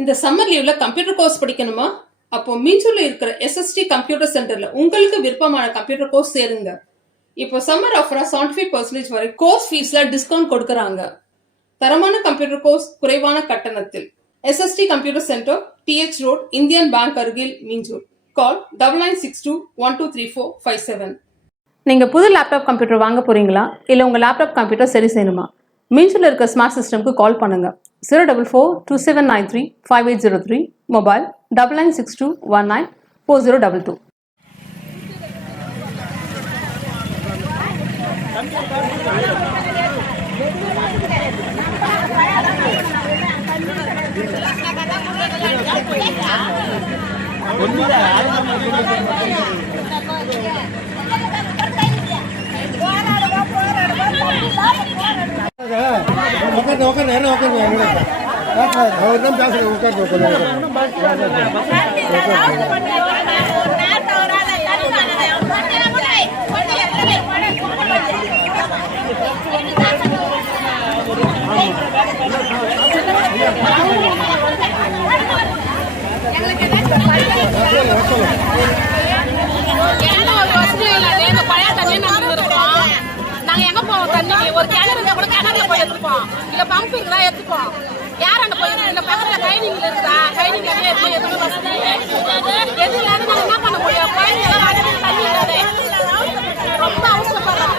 இந்த சம்மர் லீவ்ல computer course படிக்கணுமா? அப்போ மீஞ்சூர்ல இருக்கிற SST கம்ப்யூட்டர் சென்டர்ல உங்களுக்கு விருப்பமான கம்ப்யூட்டர் கோர்ஸ் சேருங்க. இப்போ சம்மர் ஆஃபரா 75% வரை கோர்ஸ் ஃபீஸ்ல டிஸ்கவுண்ட் கொடுக்கறாங்க. தரமான கம்ப்யூட்டர் கோர்ஸ் குறைவான கட்டணத்தில். SST computer centre, TH road, Indian bank அருகில், மீஞ்சூர். கால் 9962123457. நீங்க புது லேப்டாப் கம்ப்யூட்டர் வாங்க போறீங்களா? இல்ல உங்க லேப்டாப் கம்ப்யூட்டர் சரி செய்யணுமா? மீஞ்சூர்ல இருக்க ஸ்மார்ட் சிஸ்டம்க்கு கால் பண்ணுங்க. 04427935803. மொபைல் 9962194022. ஒரு கிணறு இருந்தா கூட கிணறுல போய் எடுத்துப்போம், இல்ல பம்பிங்லாம் எடுத்துப்போம். யார் அங்க போய் இந்த பக்கத்துல கைனிங்ல இருக்கா, கைனிங்ல எடுத்து வசதி எது இல்லாத நாங்க என்ன பண்ண முடியும்? குழந்தைங்க தண்ணி இல்லாத ரொம்ப அவசரப்படுறோம்.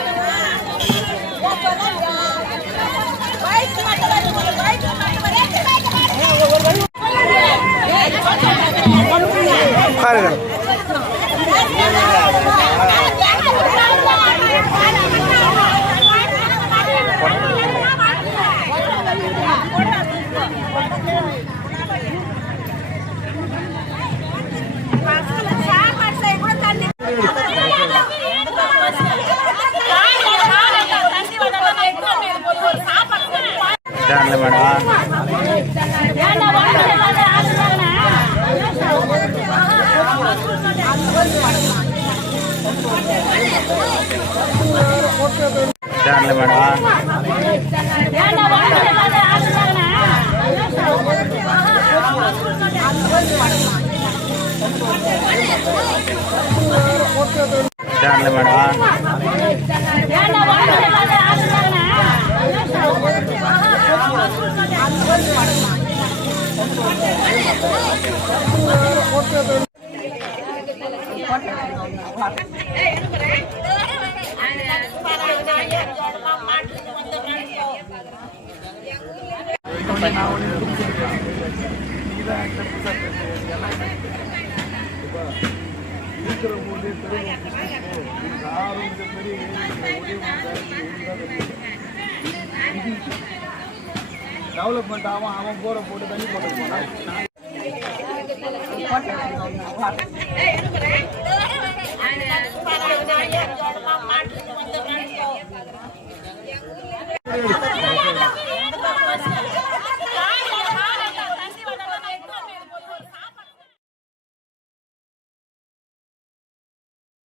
டெவலப்மெண்ட் ஆகும், அவன் போற போட்டு தண்ணி போட்டு போனான்.